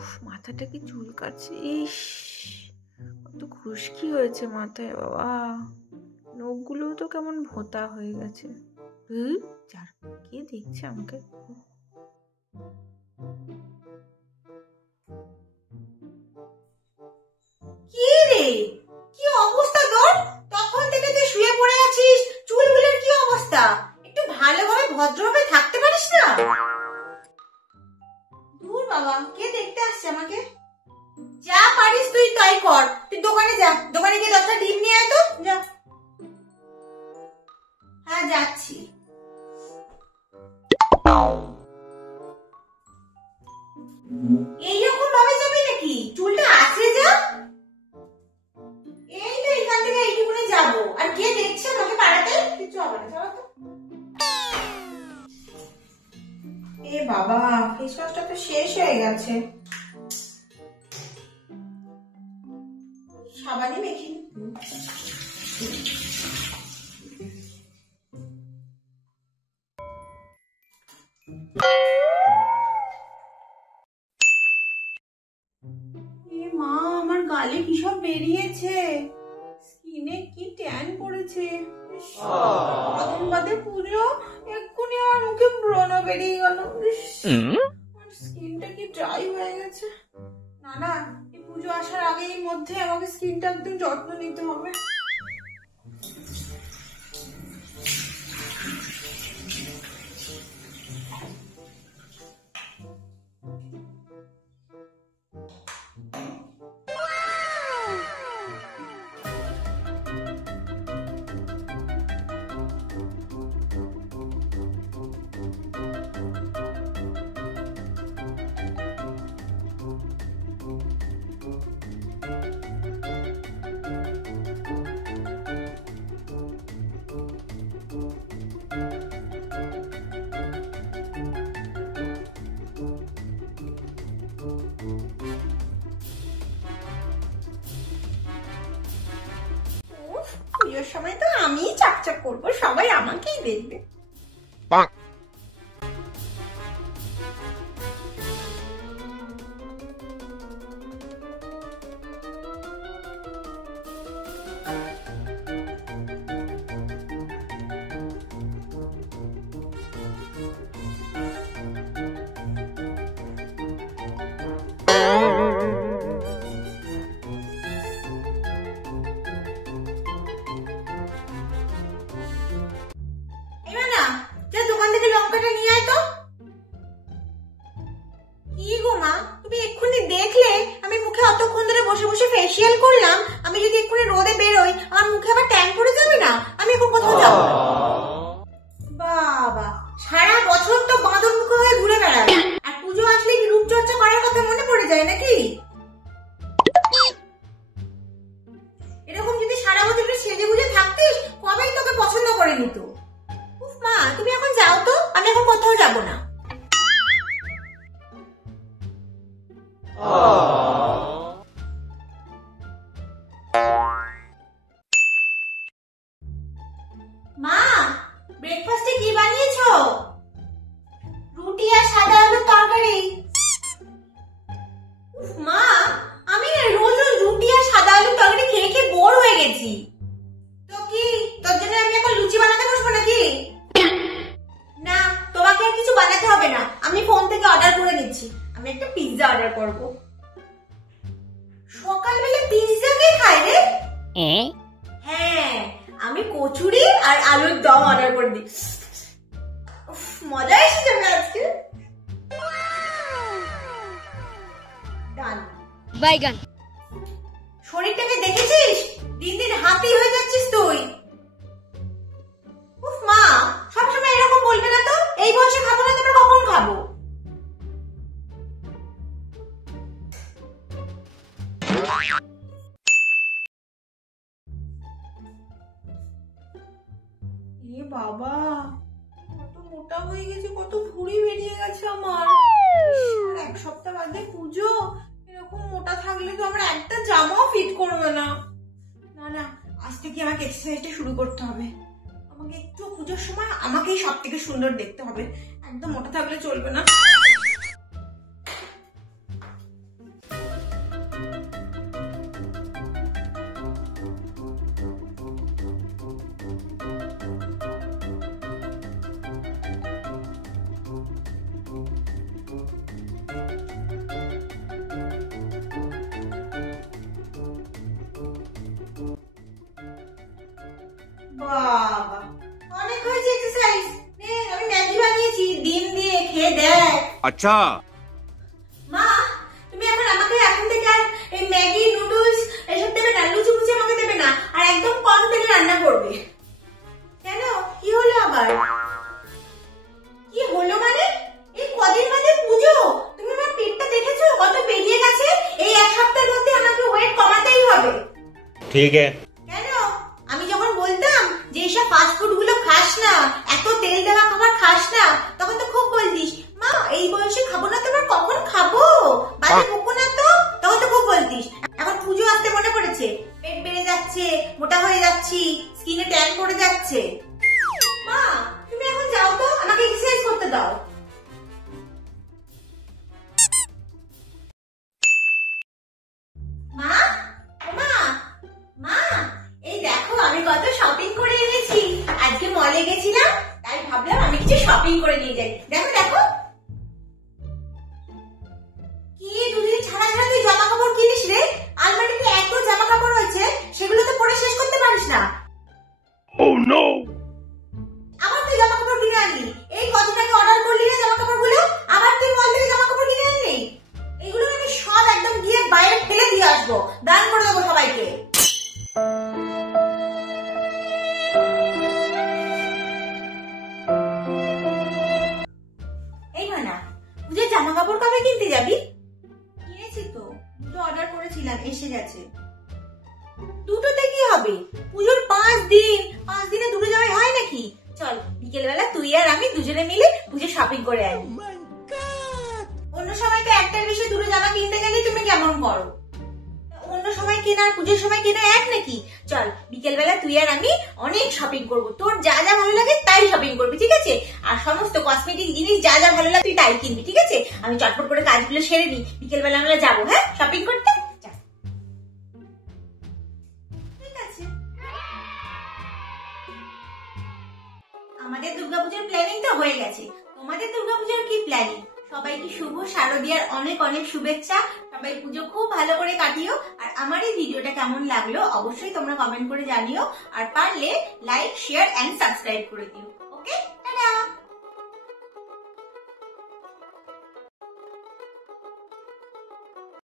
উফ, মাথাটা কি চুলকাচ্ছে। ইস, কত খুশকি হয়েছে মাথায় বাবা। নখগুলোও তো কেমন ভোঁতা হয়ে গেছে। যার কে দেখছে আমাকে। কি রে, কি অবস্থা তোর? তখন থেকে তুই শুয়ে পড়ে আছিস, চুলগুলোর কি অবস্থা? একটু ভালোভাবে ভদ্রভাবে থাকতে পারিস না? দূর বাবা, কে দেখতে আসছে আমাকে? যা পারিস তুই তাই কর। তুই দোকানে যা, দোকানে গিয়ে 10টা ডিম নিয়ে আয় তো, যা। হ্যাঁ যাচ্ছি। এইরকম ভাবে যাবি নাকি? চুলটা আছে যা। এই তো এখান থেকে এইটুকুনি যাবো। আর কে দেখছে আমাকে পাড়াতে? কিছু হবে না, চলো তো। এ বাবা, ফেস ওয়াশটা তো শেষ হয়ে গেছে। সাবানই মেখে নি। এ মা, আমার গালে কি সব বেরিয়েছে, স্কিনে কি ট্যান পড়েছে। কদিন বাদে পুজো, এক্ষুনি আমার মুখে ব্রণ বেরিয়ে গেল। আমার স্কিনটা কি ড্রাই হয়ে গেছে। না না, এই পুজো আসার আগের মধ্যে আমাকে স্কিনটা একদম যত্ন নিতে হবে। পুজোর সময় তো আমিই চাকচাক করবো, সবাই আমাকেই দেখবে। ফেসিয়াল করলাম, আমি যদি এক্ষুনি রোদে বেরোই আমার মুখে আবার ট্যান পড়ে যাবে না? আমি এখন কোথাও যাবো না। বাবা, সারা বছর তো বাঁদর মুখে হয়ে ঘুরে বেড়ায়, আর পুজো আসলে কি রূপচর্চা করার কথা মনে পড়ে যায় নাকি? এরকম যদি সারা বছর সেজে গুজে থাকতিস, কবেই তোকে পছন্দ করে নিত। উফ মা, তুমি এখন যাও তো, আমি এখন কোথাও যাবো না। মা, ব্রেকফাস্টে কি বানিয়েছো? রুটি আর সাদা আলুর তরকারি। উফ মা, আমি না রোজ রোজ রুটি আর সাদা আলুর তরকারি খেয়ে খেয়ে বোর হয়ে গেছি। তো কি তোর জন্য আমি এখন লুচি বানাতে বসবো নাকি? না, তোমাকে আর কিছু বানাতে হবে না, আমি ফোন থেকে অর্ডার করে নিচ্ছি। আমি একটা পিৎজা অর্ডার করব। সকালবেলা পিৎজা কে খায় রে? হ্যাঁ, আমি কচুরি আর আলুর দম অর্ডার করে দিই। মজা এসে যাবে আজকে। ডান। বাইগান। শরীরটাকে দেখেছিস? দিন দিন হাতি হয়ে যাচ্ছিস তুই। উফ মা, সবসময় এরকম বলবে না তো। এই বয়সে খাবো না, তোমরা কখন খাবো? এ বাবা, কত মোটা হয়ে গেছে, কত ভুঁড়ি বেরিয়ে গেছে আমার। আর এক সপ্তাহ বাদে পুজো, এরকম মোটা থাকলে তো আমার একটা জামাও ফিট করবে না। না না, আজ থেকে আমাকে এক্সারসাইজটা শুরু করতে হবে। আমাকে একটু পুজোর সময় আমাকেই সব থেকে সুন্দর দেখতে হবে, একদম মোটা থাকলে চলবে না। বাবা, অনেক হয়েছে এক্সারসাইজ। নে, আমি ম্যাগি বানিয়েছি, ডিম দিয়ে খেয়ে দেখ। अच्छा মা, তুমি এখন থেকে আর এই ম্যাগি, নুডলস এসব দেবে না, লুচি ফুচি আমাকে দেবে না, আর একদম কম তেলে রান্না করবে। কেন, কি হলো আবার? কি হলো মানে? এই কদিন বাদে পুজো, তুমি আমার পেটটা দেখেছো কত বেরিয়ে গেছে? এই এক সপ্তাহের মধ্যে আমাকে ওয়েট কমাতেই হবে। ठीक है কেন? আমি যখন বলতাম যে এইসব ফাস্ট ফুড গুলো খাস না, এত তেল দেওয়া খাবার খাস না, তখন তো খুব বলতিস মা এই বয়সে খাবো না, তোমার কখন খাবো, বাজে বকো না তো, তখন তো খুব বলতিস। এখন পুজো আসতে মনে পড়েছে, পেট বেড়ে যাচ্ছে, মোটা হয়ে যাচ্ছি, স্কিনে ট্যান পড়ে যাচ্ছে। মা, তুমি এখন যাও তো, আমাকে এক্সারসাইজ করতে দাও। মা, মা, মা, এই দেখো আমি কত শপিং করে এনেছি। আজকে মলে গেছিলাম, তাই ভাবলাম আমি কিছু শপিং করে নিয়ে যাই। দেখো দেখো, কি দুদিন ছাড়া ছাড়া তুই জামা কাপড় কিনিস রে? আলমারিতে এত জামা কাপড় হয়েছে, সেগুলো তো পরে শেষ করতে পারিস না। oh no আবার তুই জামা কাপড় কিনে আনলি, এই কদিন আগে অর্ডার করলি না জামা কাপড়গুলো, আবার তুই মল থেকে জামা কাপড় কিনে আনলি। এগুলো আমি সব একদম গিয়ে বাইরে ফেলে দিয়ে আসবো, দান করে দেবো সবাইকে। এই মানা, পুজোর জামা কাপড় কবে কিনতে যাবি? কিনেছি তো, দুটো অর্ডার করেছিলাম, এসে গেছে। দুটোতে কি হবে? পুজোর 5 দিন, 5 দিনে দুটো জামাই হয় নাকি? চল বিকেল বেলা তুই আর আমি দুজনে মিলে পুজো শপিং করে আনি। অন্য সময় তো একটার বেশি দুটো জামা কিনতে গেলে তুমি কেমন করো? অন্য সময় কেনা আর পুজোর সময় কেনা এক নাকি? চল বিকেল বেলা তুই আর আমি অনেক শপিং করব, তোর যা যা ভালো লাগে তাই শপিং করবি, ঠিক আছে? আর সমস্ত কসমেটিক জিনিস যা যা ভালো লাগে তুই তাই কিনবি, ঠিক আছে? আমি চটপট করে কাজগুলো সেরে নিই, বিকেল বেলা আমরা যাবো, হ্যাঁ, শপিং করতে। যা। ঠিক আছে, আমাদের দুর্গাপূজার প্ল্যানিং তো হয়ে গেছে, তোমাদের দুর্গাপূজার কি প্ল্যানিং? সবাইকে শুভ শারদীয়ার অনেক অনেক শুভেচ্ছা। সবাই পুজো খুব ভালো করে কাটিও। আর আমার এই ভিডিওটা কেমন লাগলো অবশ্যই তোমরা কমেন্ট করে জানিও, আর পারলে লাইক, শেয়ার এন্ড সাবস্ক্রাইব করে দিও।